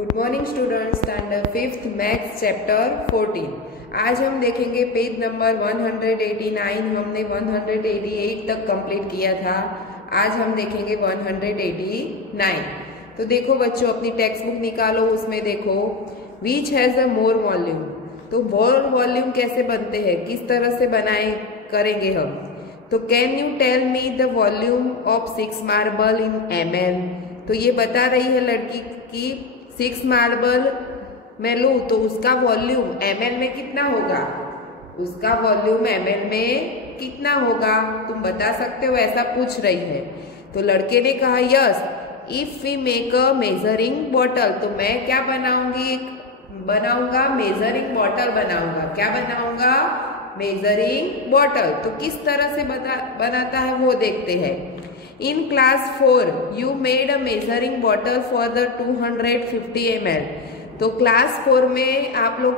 Good morning students, standard 5th maths chapter 14। आज हम देखेंगे पेज नंबर 189। हमने 188 तक कंप्लीट किया था। आज हम देखेंगे 189। तो देखो बच्चों, अपनी टेक्स्ट बुक निकालो, उसमें देखो which has a more volume. तो मोर वॉल्यूम कैसे बनते हैं, किस तरह से बनाए करेंगे हम। तो can you tell me the volume of 6 marble in ml। तो ये बता रही है लड़की की 6 मार्बल मैं लूँ तो उसका वॉल्यूम ml में कितना होगा, उसका वॉल्यूम ml में कितना होगा तुम बता सकते हो, ऐसा पूछ रही है। तो लड़के ने कहा yes if we make a measuring bottle. तो मैं क्या बनाऊंगा मेजरिंग बॉटल बनाऊंगा। क्या बनाऊंगा, मेजरिंग बॉटल। तो किस तरह से बनाता है वो देखते हैं। In class 4 you made a measuring bottle for the 250 ml। तो क्लास 4 में आप लोग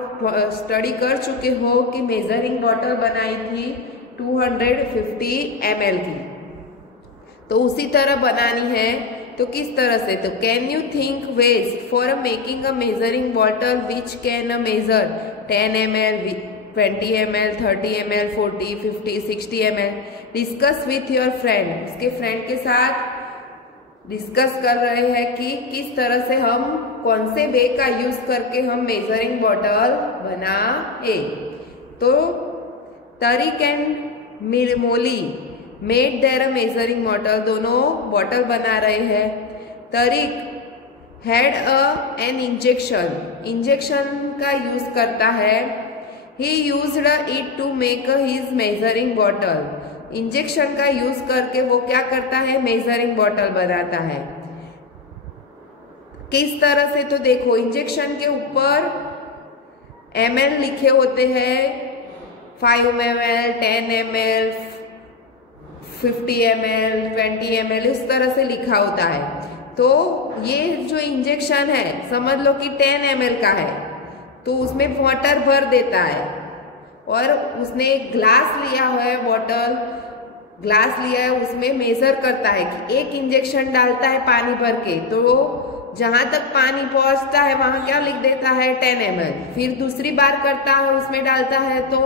स्टडी कर चुके हो कि मेजरिंग बॉटल बनाई थी 250 ml की। तो उसी तरह बनानी है। तो किस तरह से, तो can you think ways for making a measuring bottle which can measure 10 ml 20 ml 30 ml 40 50 60 ml। Discuss with your friend. उसके फ्रेंड के साथ डिस्कस कर रहे हैं कि किस तरह से हम कौन से वे का यूज करके हम मेजरिंग बॉटल बनाए। तो Tariq and Moli made their measuring bottle. दोनों बॉटल बना रहे हैं। तरीक हैड एन इंजेक्शन का यूज करता है। He used it to make his measuring bottle। Injection का यूज करके वो क्या करता है, मेजरिंग बॉटल बनाता है। किस तरह से, तो देखो इंजेक्शन के ऊपर ml लिखे होते हैं, 5 ml 10 ml 50 ml 20 ml इस तरह से लिखा होता है। तो ये जो इंजेक्शन है समझ लो कि 10 ml का है, तो उसमें वाटर भर देता है। और उसने एक ग्लास लिया है, बॉटल ग्लास लिया है, उसमें मेजर करता है कि एक इंजेक्शन डालता है पानी भर के, तो जहां तक पानी पहुंचता है वहां क्या लिख देता है 10 ml। फिर दूसरी बार करता है, उसमें डालता है तो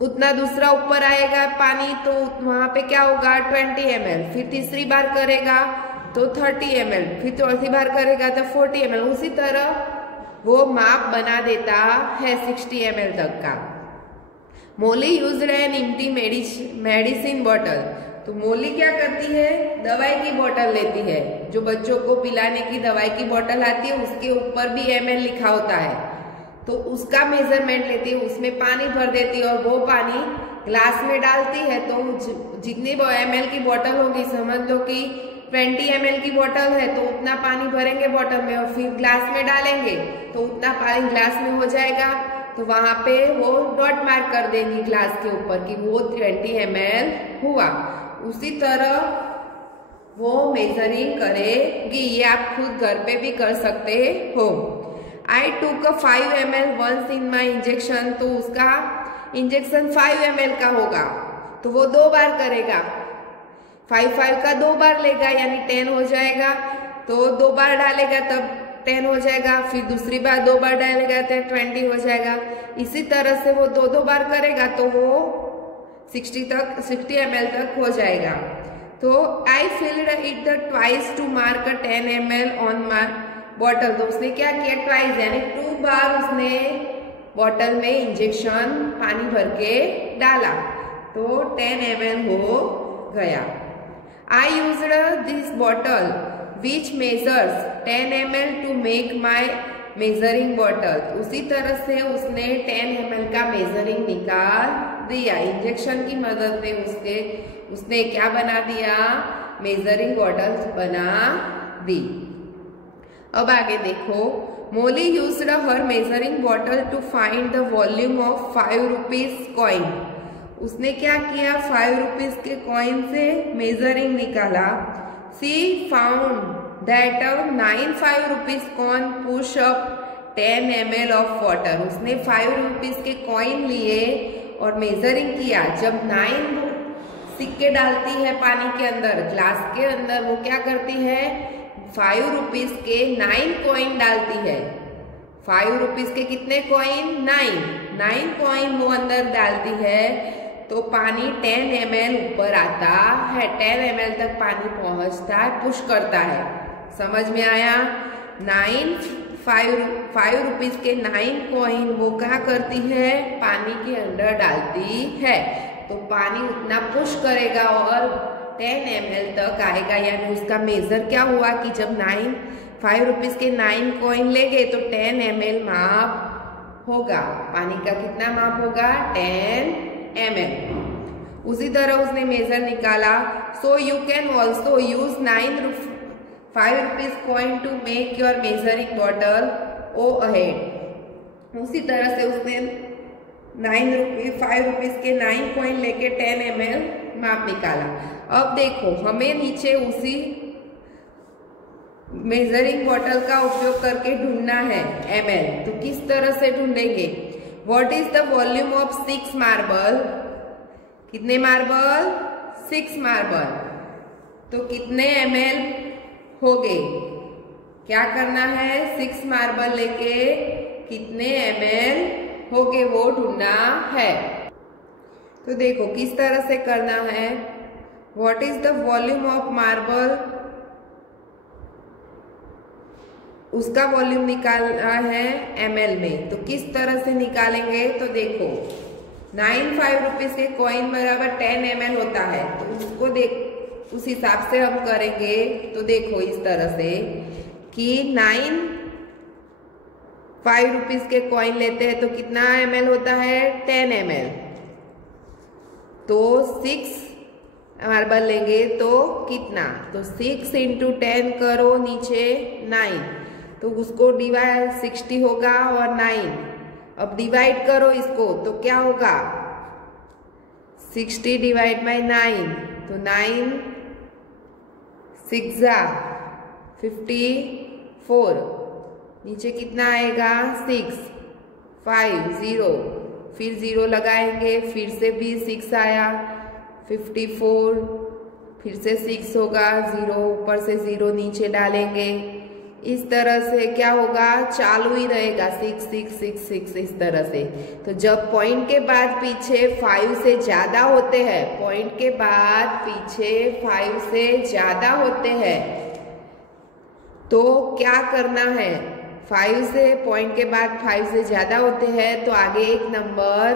उतना दूसरा ऊपर आएगा पानी, तो वहां पे क्या होगा 20 ml। फिर तीसरी बार करेगा तो 30 ml, फिर चौथी बार करेगा तो 40 ml। उसी तरह वो माप बना देता है 60 ml तक का। Molly used an empty medicine bottle. तो मोली क्या करती है, दवाई की बोतल लेती है, जो बच्चों को पिलाने की दवाई की बोतल आती है उसके ऊपर भी ml लिखा होता है। तो उसका मेजरमेंट लेती है, उसमें पानी भर देती है और वो पानी ग्लास में डालती है। तो जितनी ml की बोतल होगी, समझ लो कि 20 ml की बोतल है तो उतना पानी भरेंगे बोतल में और फिर ग्लास में डालेंगे तो उतना पानी ग्लास में हो जाएगा। तो वहां पे वो डॉट मार्क कर देंगी ग्लास के ऊपर कि वो 20 ml हुआ। उसी तरह वो मेजरिंग करेगी। ये आप खुद घर पे भी कर सकते हो। I took a 5 ml once in my injection। तो उसका इंजेक्शन 5 ml का होगा, तो वो 2 बार करेगा। 5 का 2 बार लेगा यानी 10 हो जाएगा। तो 2 बार डालेगा तब 10 हो जाएगा, फिर दूसरी बार 2 बार डालेगा तो 20 हो जाएगा। इसी तरह से वो 2 बार करेगा तो वो 60 ml तक हो जाएगा। तो आई filled it twice to mark 10 ml on my bottle। तो उसने क्या किया, ट्वाइस यानी 2 बार उसने बॉटल में इंजेक्शन पानी भर के डाला तो 10 ml हो गया। I used this bottle which measures 10 ml to make my measuring bottle। उसी तरह से उसने 10 ml का मेजरिंग निकाल दिया। इंजेक्शन की मदद से उसने क्या बना दिया, मेजरिंग बॉटल बना दी। अब आगे देखो, Molly used her measuring bottle to find the volume of 5 rupees coin. उसने क्या किया, 5 रुपीज के कॉइन से मेजरिंग निकाला। She found that 9 5 rupees coin push up 10 ml of water. उसने 5 रुपीज के कॉइन लिए और मेजरिंग किया। जब 9 सिक्के डालती है पानी के अंदर, ग्लास के अंदर, वो क्या करती है 5 रुपीज के 9 कॉइन डालती है। 5 रुपीज के कितने कॉइन? 9 कॉइन वो अंदर डालती है तो पानी 10 ml ऊपर आता है। 10 ml तक पानी पहुंचता है, पुश करता है। समझ में आया? 5 रुपीज के 9 कॉइन वो क्या करती है? पानी के अंदर डालती है तो पानी उतना पुश करेगा और 10 ml तक आएगा। यानी उसका मेजर क्या हुआ कि जब 5 रुपीज के 9 कॉइन ले गए तो 10 ml माप होगा। पानी का कितना माप होगा? 10 ml। उसी तरह उसने मेजर निकाला। So you can also use 5 rupees coin to make your measuring bottle go ahead. उसी तरह से उसने 5 रुपीज के 9 कॉइन लेके 10 ml माप निकाला। अब देखो हमें नीचे उसी मेजरिंग बॉटल का उपयोग करके ढूंढना है ml। तो किस तरह से ढूंढेंगे? What is the volume of 6 marble? कितने मार्बल? 6 मार्बल। तो कितने ml हो गए? क्या करना है? 6 मार्बल लेके कितने ml हो गए वो ढूंढना है। तो देखो किस तरह से करना है। What is the volume of marble? उसका वॉल्यूम निकालना है ml में। तो किस तरह से निकालेंगे? तो देखो 5 रुपीज के कॉइन बराबर 10 ml होता है तो उसको उस हिसाब से हम करेंगे। तो देखो इस तरह से कि 5 रुपीज के कॉइन लेते हैं तो कितना ml होता है? 10 ml। तो 6 मार्बल लेंगे तो कितना? तो 6 इंटू 10 करो नीचे 9 तो उसको डिवाइड 60 होगा और 9। अब डिवाइड करो इसको तो क्या होगा? 60 डिवाइड बाई 9 तो 9 6 जा 54। नीचे कितना आएगा? 6 5 0 फिर 0 लगाएंगे फिर से भी 6 आया 54 फिर से 6 होगा 0 ऊपर से 0 नीचे डालेंगे। इस तरह से क्या होगा? चालू ही रहेगा 6 6 6 6 इस तरह से। तो जब पॉइंट के बाद पीछे 5 से ज्यादा होते हैं, पॉइंट के बाद पीछे 5 से ज्यादा होते हैं तो क्या करना है? 5 से पॉइंट के बाद 5 से ज्यादा होते हैं तो आगे एक नंबर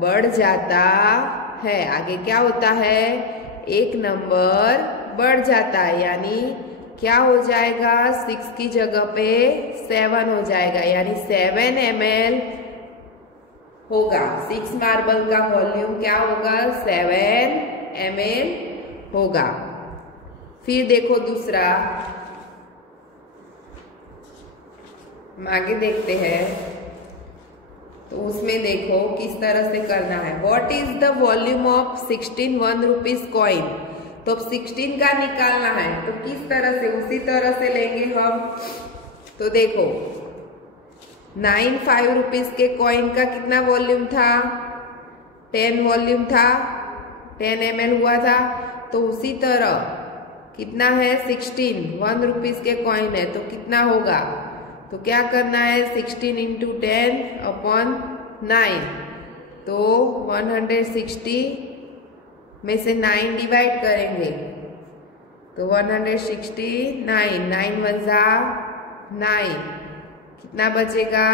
बढ़ जाता है। आगे क्या होता है? एक नंबर बढ़ जाता है। यानी क्या हो जाएगा? 6 की जगह पे 7 हो जाएगा। यानी 7 ml होगा। 6 मार्बल का वॉल्यूम क्या होगा? 7 ml होगा। फिर देखो दूसरा, हम आगे देखते हैं। तो उसमें देखो किस तरह से करना है। What is the volume of 16 1 rupees coin? तो अब 16 का निकालना है तो किस तरह से? उसी तरह से लेंगे हम। तो देखो 5 रुपीज के कॉइन का कितना वॉल्यूम था? 10 वॉल्यूम था, 10 ml हुआ था। तो उसी तरह कितना है? 16 1 रुपीज के कॉइन है तो कितना होगा? तो क्या करना है? 16 इंटू 10 अपॉन 9 तो 160 में से 9 डिवाइड करेंगे तो 169 9 1 जा 9 कितना बचेगा?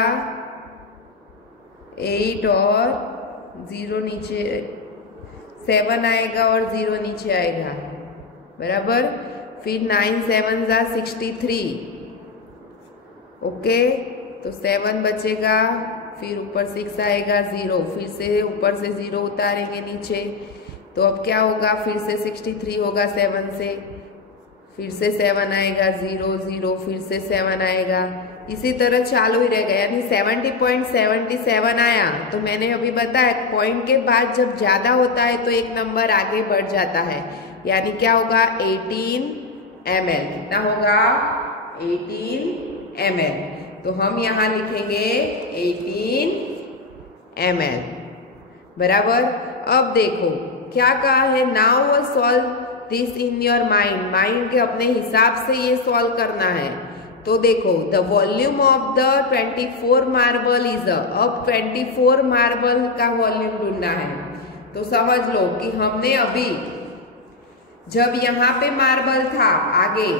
8 और 0 नीचे 7 आएगा और 0 नीचे आएगा बराबर। फिर 9 7 जा 63। ओके तो 7 बचेगा फिर ऊपर 6 आएगा 0 फिर से ऊपर से 0 उतारेंगे नीचे तो अब क्या होगा? फिर से 63 होगा 7 से, फिर से 7 आएगा 0 0 फिर से 7 आएगा। इसी तरह चालू ही रहेगा। यानी 70.77 आया। तो मैंने अभी बताया पॉइंट के बाद जब ज्यादा होता है तो एक नंबर आगे बढ़ जाता है। यानी क्या होगा? 18 ml। कितना होगा? 18 ml। तो हम यहाँ लिखेंगे 18 ml बराबर। अब देखो क्या कहा है? Now solve this in your mind, mind के अपने हिसाब से ये सॉल्व करना है। तो देखो the volume of the 24 marble is अब 24 मार्बल का वॉल्यूम ढूंढना है। तो समझ लो कि हमने अभी जब यहाँ पे मार्बल था आगे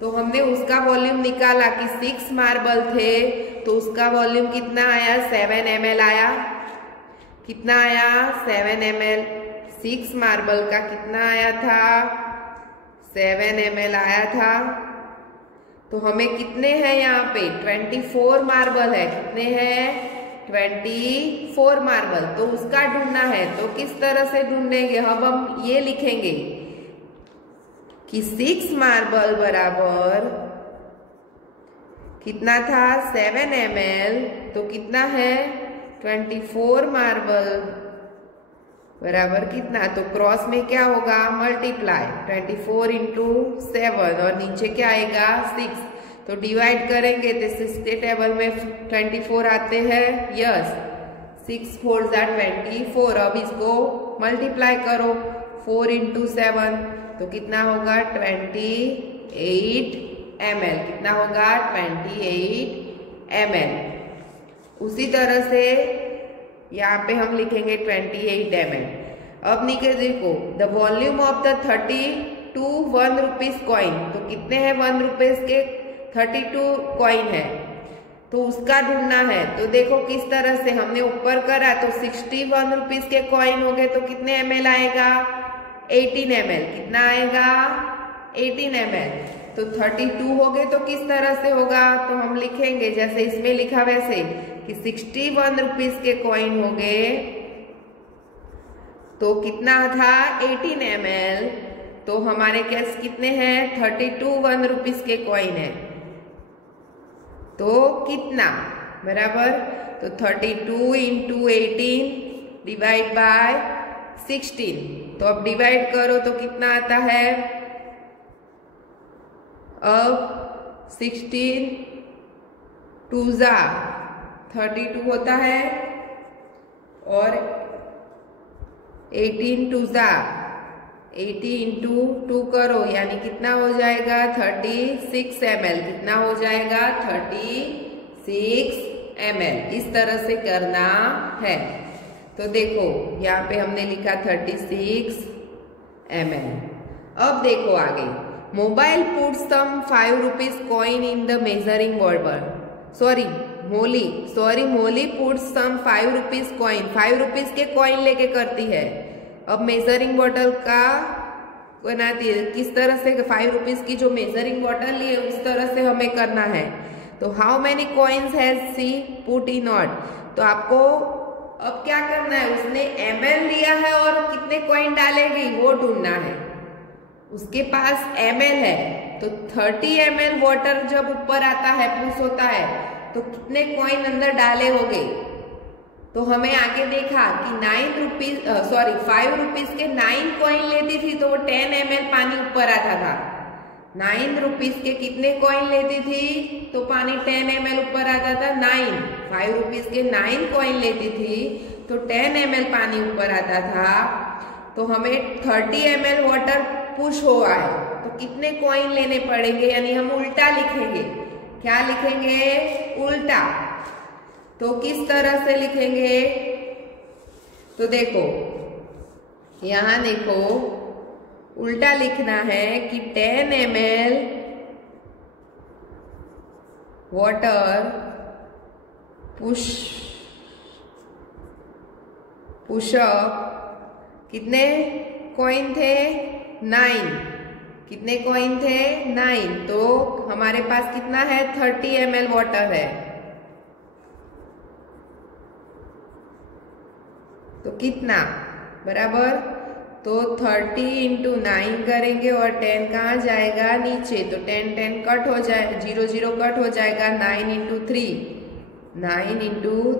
तो हमने उसका वॉल्यूम निकाला कि 6 मार्बल थे, तो उसका वॉल्यूम कितना आया 7 ml आया। कितना आया 7 ml। 6 मार्बल का कितना आया था 7 ml आया था। तो हमें कितने हैं यहाँ पे 24 मार्बल है। कितने हैं 24 मार्बल। तो उसका ढूंढना है। तो किस तरह से ढूंढेंगे, अब हम ये लिखेंगे कि 6 मार्बल बराबर कितना था 7 ml, तो कितना है 24 मार्बल बराबर कितना, तो क्रॉस में क्या होगा मल्टीप्लाई 24 इंटू 7 और नीचे क्या आएगा 6। तो डिवाइड करेंगे तो 6 के टेबल में 24 आते हैं, यस 6 4 ज़ा 24। अब इसको मल्टीप्लाई करो 4 इंटू 7 तो कितना होगा 28 ml। कितना होगा 28 ml। उसी तरह से यहाँ पे हम लिखेंगे 28 ml। अब नीचे देखो the volume of the 32 1 rupees coin, तो कितने हैं 1 रुपीज के 32 कॉइन है, तो उसका ढूंढना है। तो देखो किस तरह से हमने ऊपर करा तो 61 रुपीज के कॉइन हो गए, तो कितने ml आएगा 18 ml। कितना आएगा 18 ml। तो 32 हो गए, तो किस तरह से होगा, तो हम लिखेंगे जैसे इसमें लिखा वैसे कि 61 रुपीज के कॉइन हो गए, तो कितना था 18 ml। तो हमारे कैस कितने हैं 32 1 रुपीज के कॉइन है, तो कितना बराबर, तो 32 इंटू 18 डिवाइड बाय 16। तो अब डिवाइड करो तो कितना आता है, अब 16 2 ज़ा 32 होता है और 18 2 ज़ा 80 इंटू 2 करो यानी कितना हो जाएगा 36 ml। कितना हो जाएगा 36 ml। इस तरह से करना है। तो देखो यहाँ पे हमने लिखा 36 ml। अब देखो आगे, mobile put some 5 rupees coin in the measuring bottle. Moli put some 5 rupees coin, 5 rupees के कॉइन लेके करती है। अब मेजरिंग बॉटल का बनाती है, किस तरह से 5 रुपीज की जो मेजरिंग बॉटल ली है उस तरह से हमें करना है। तो how many coins has she put in it, तो आपको अब क्या करना है, उसने ml लिया है और कितने कॉइन डालेगी वो ढूंढना है। उसके पास ml है, तो 30 ml वाटर जब ऊपर आता है पुश होता है तो कितने कॉइन अंदर डाले होंगे। तो हमें आगे देखा कि 5 रुपीज के 9 कॉइन लेती थी तो वो 10 ml पानी ऊपर आता था। 9 रुपीज के कितने कॉइन लेती थी तो पानी 10 ml ऊपर आता था 9। 5 रुपीज के 9 कॉइन लेती थी तो 10 ml पानी ऊपर आता था। तो हमें 30 ml वाटर पुश हुआ है, तो कितने कॉइन लेने पड़ेंगे, यानी हम उल्टा लिखेंगे। क्या लिखेंगे उल्टा। तो किस तरह से लिखेंगे, तो देखो यहां देखो उल्टा लिखना है कि 10 ml वाटर पुशअप कितने कॉइन थे 9। कितने कॉइन थे 9। तो हमारे पास कितना है 30 ml वाटर है, तो कितना बराबर, तो 30 इंटू 9 करेंगे और 10 कहाँ जाएगा नीचे, तो 10 कट हो जाए 0 कट हो जाएगा 9 इंटू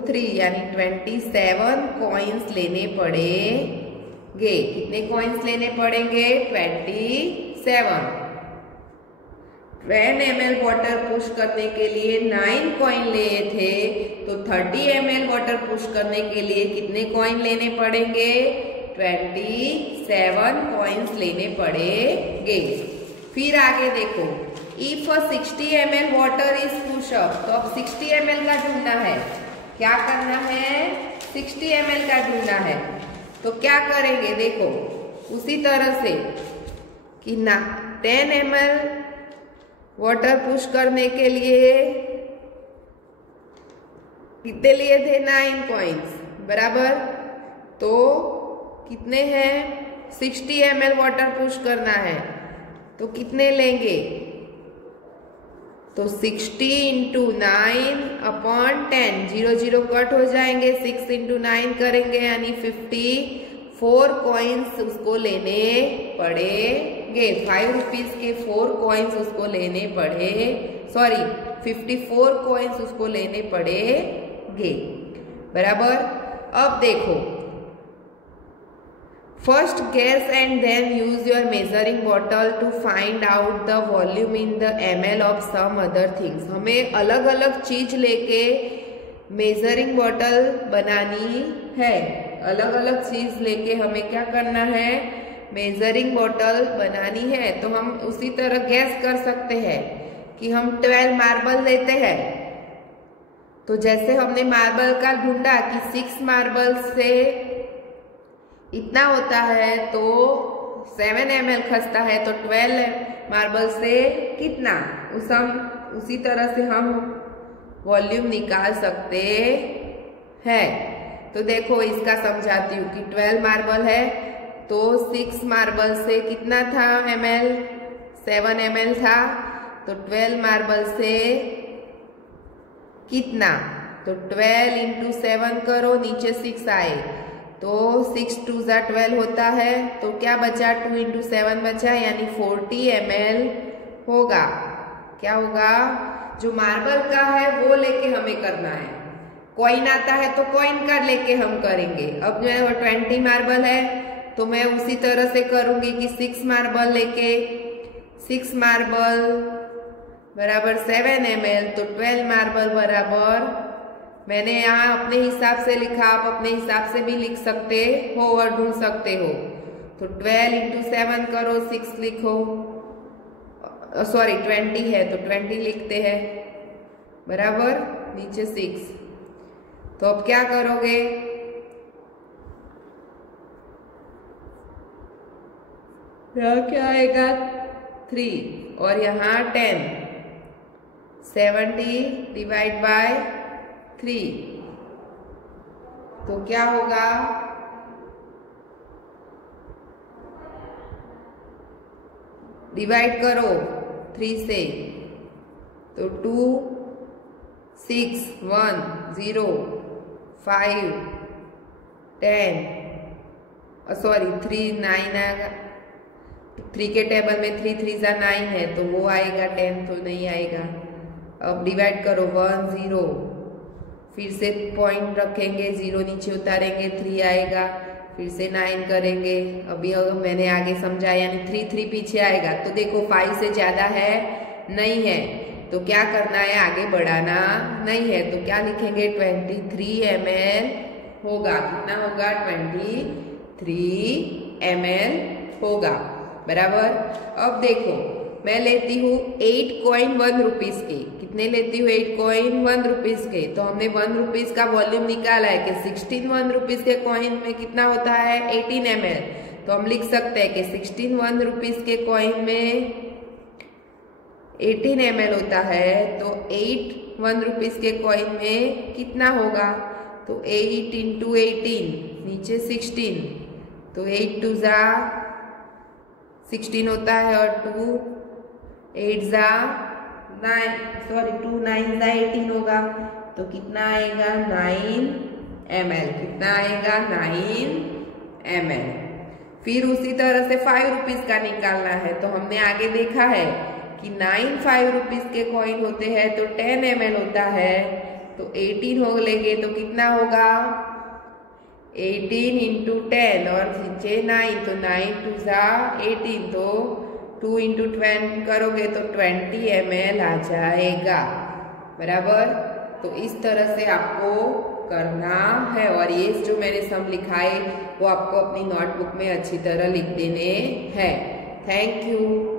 3 यानी 27 कॉइन्स लेने पड़ेंगे। कितने कॉइन्स लेने पड़ेंगे 27। 10 ml वाटर पुश करने के लिए 9 कॉइन लिए थे, तो 30 ml वाटर पुश करने के लिए कितने कॉइन लेने पड़ेंगे 27 कॉइन्स लेने पड़ेंगे। फिर आगे देखो, if 60 ml water is push up, तो अब 60 ml का ढूंढना है। क्या करना है? 60 ml का ढूंढना है। तो क्या करेंगे? देखो उसी तरह से कि ना 10 ml वाटर पुश करने के लिए कितने लिए थे? 9 कॉइन्स, बराबर। तो कितने हैं? 60 ml वाटर पुश करना है, तो कितने लेंगे? तो 60 इंटू 9 अपॉन 10, 0 0 कट हो जाएंगे, 6 इंटू 9 करेंगे यानी 54 कॉइन्स उसको लेने पड़ेंगे। 5 रुपीज के 4 कॉइन्स उसको लेने पड़े, सॉरी 54 कॉइन्स उसको लेने पड़ेंगे, बराबर। अब देखो, first guess and then use your measuring bottle to find out the volume in the ml of some other things. हमें अलग अलग चीज लेके मेजरिंग बॉटल बनानी है। अलग अलग चीज लेके हमें क्या करना है? मेजरिंग बॉटल बनानी है। तो हम उसी तरह गैस कर सकते हैं कि हम 12 मार्बल लेते हैं। तो जैसे हमने मार्बल का ढूंढा कि 6 मार्बल से इतना होता है, तो 7 ml खसता है, तो 12 मार्बल से कितना, उसी तरह से हम वॉल्यूम निकाल सकते हैं। तो देखो इसका समझाती हूँ कि 12 मार्बल है, तो 6 मार्बल से कितना था ml? 7 ml था। तो 12 मार्बल से कितना? तो 12 इंटू 7 करो, नीचे 6 आए, तो 6 2 जा 12 होता है। तो क्या बचा? 2 इंटू 7 बचा, यानी 40 ml होगा। क्या होगा? जो मार्बल का है वो लेके हमें करना है। कॉइन आता है तो कॉइन का लेके हम करेंगे। अब जो है 20 मार्बल है, तो मैं उसी तरह से करूंगी कि 6 मार्बल लेके 6 मार्बल बराबर 7 ml, तो 12 मार्बल बराबर, मैंने यहाँ अपने हिसाब से लिखा, आप अपने हिसाब से भी लिख सकते हो और ढूंढ सकते हो। तो 12 इंटू 7 करो, 6 लिखो, सॉरी 20 है तो 20 लिखते हैं, बराबर, नीचे 6। तो अब क्या करोगे? यहाँ क्या आएगा? 3 और यहाँ 10, 70 डिवाइड बाय 3, तो क्या होगा? डिवाइड करो 3 से, तो 2 6 1 0 5 10, सॉरी 3 9 आएगा। 3 के टेबल में 3 3 जा 9 है, तो वो आएगा, 10 तो नहीं आएगा। अब डिवाइड करो 1 0, फिर से पॉइंट रखेंगे, 0 नीचे उतारेंगे, 3 आएगा, फिर से 9 करेंगे। अभी मैंने आगे समझाया, यानी 3 3 पीछे आएगा। तो देखो 5 से ज्यादा है नहीं है, तो क्या करना है? आगे बढ़ाना नहीं है, तो क्या लिखेंगे? 23 ml होगा। कितना होगा? 23 ml होगा, बराबर। अब देखो मैं लेती हूँ 8 कॉइन 1 रुपीज के। कितने लेती हूँ? 8 कॉइन 1 रुपीज के। तो हमने 1 रुपीज का वॉल्यूम निकाला है कि 16 1 रुपीज के कॉइन में कितना होता है? 18 ml। तो हम लिख सकते हैं कि 16 1 रुपीज के कॉइन में 18 ml होता है। तो 8 1 रुपीज के कॉइन में कितना होगा? तो 8 इंटू 18, नीचे 16, तो 8 2 जा 16 होता है, और 2 8 जा 9, सॉरी 2 9 जा 18 होगा। तो कितना आएगा? 9 ml। कितना आएगा? 9 ml। फिर उसी तरह से 5 रुपीज का निकालना है। तो हमने आगे देखा है कि 9 5 रुपीज के कॉइन होते हैं, तो 10 ml होता है। तो 18 हो लेंगे, तो कितना होगा? 18 इंटू 10 और नीचे 9, तो 9 2 जा 18, तो 2 इंटू 20 करोगे तो 20 ml आ जाएगा, बराबर। तो इस तरह से आपको करना है। और ये जो मैंने सम लिखा है वो आपको अपनी नोटबुक में अच्छी तरह लिख देने हैं। Thank you.